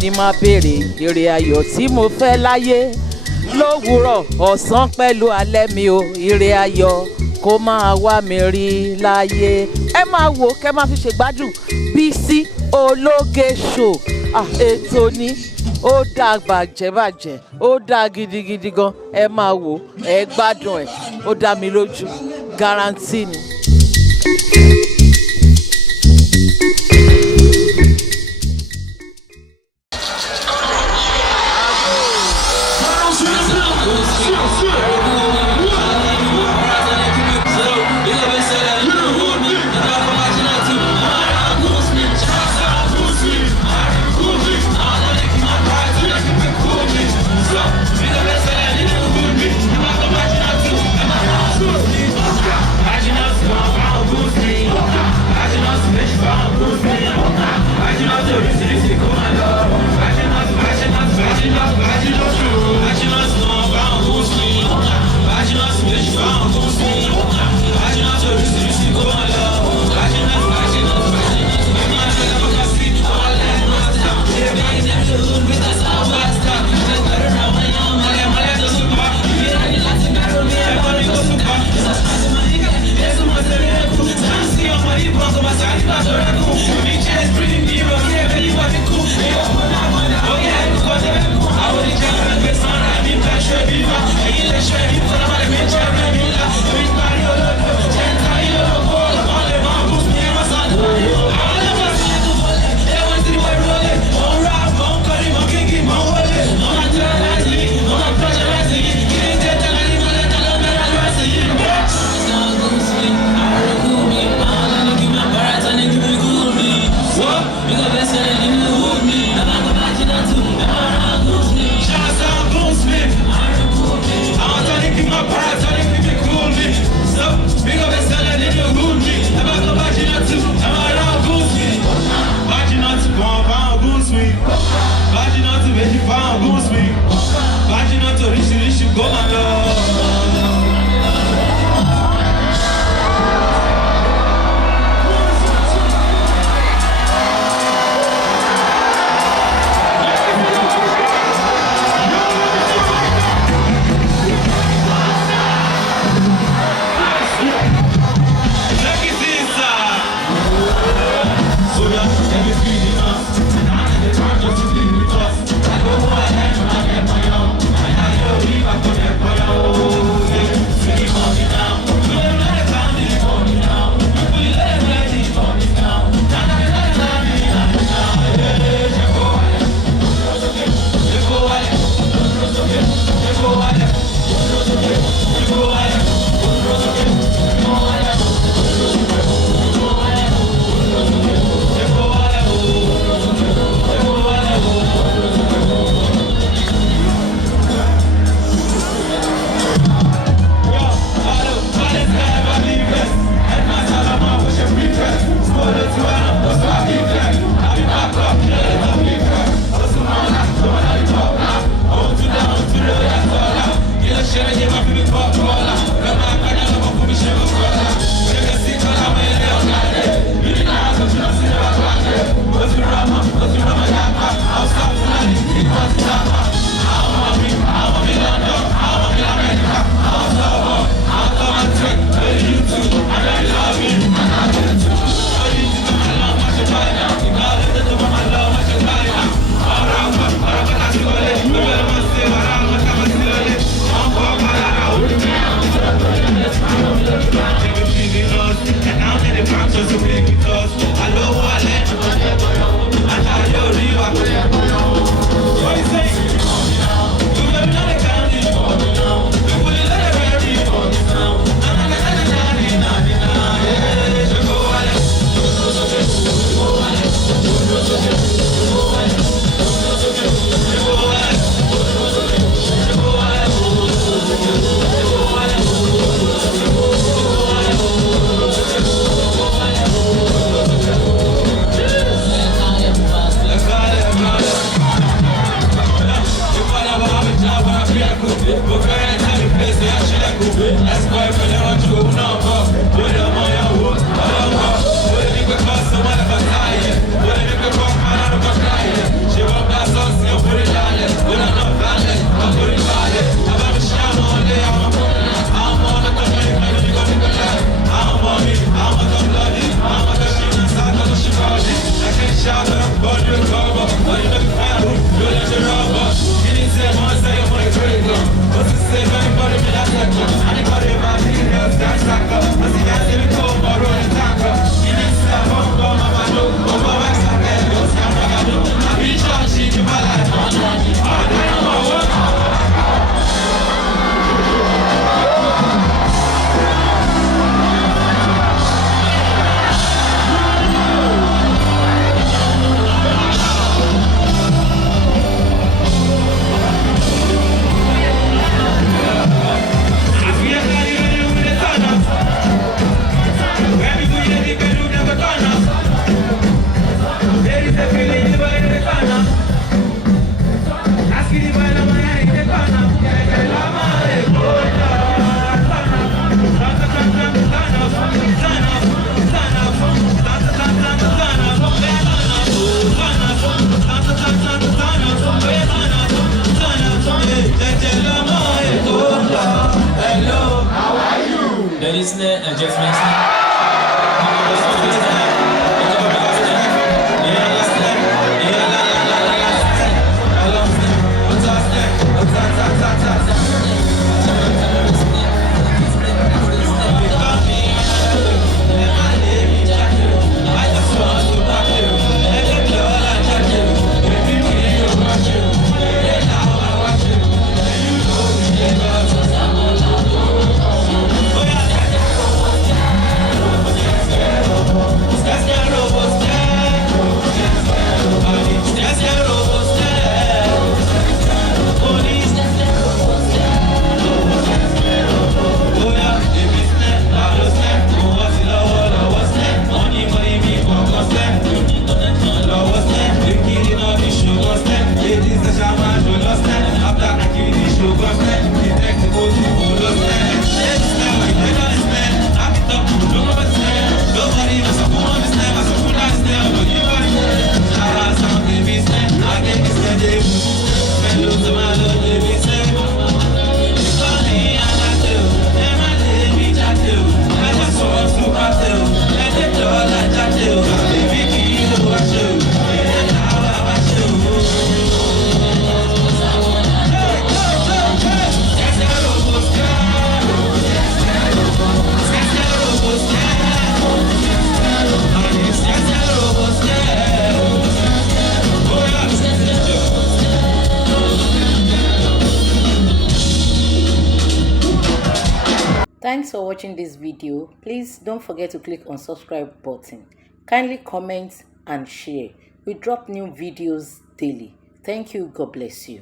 ni máa béèrè èrè ayọ̀ tí mo fẹ́ láyé lówùúrọ̀ ọ̀sán pẹ̀lú alẹ́ mi o èrè ayọ̀ kó máa wá mi rí láyé. Ẹ máa wò kẹ́ máa fi ṣègbádùn Bísí Ológe Show. Ètò ni ó dáa bàjẹ́ ó dáa gidigidi gan. Ẹ máa wò ẹ gbádùn ẹ̀ ó dá mi lójú guarantee ni. snare and gentleman snare. Thanks for watching this video. Please don't forget to click on subscribe button. Kindly comment and share. We drop new videos daily. Thank you. God bless you.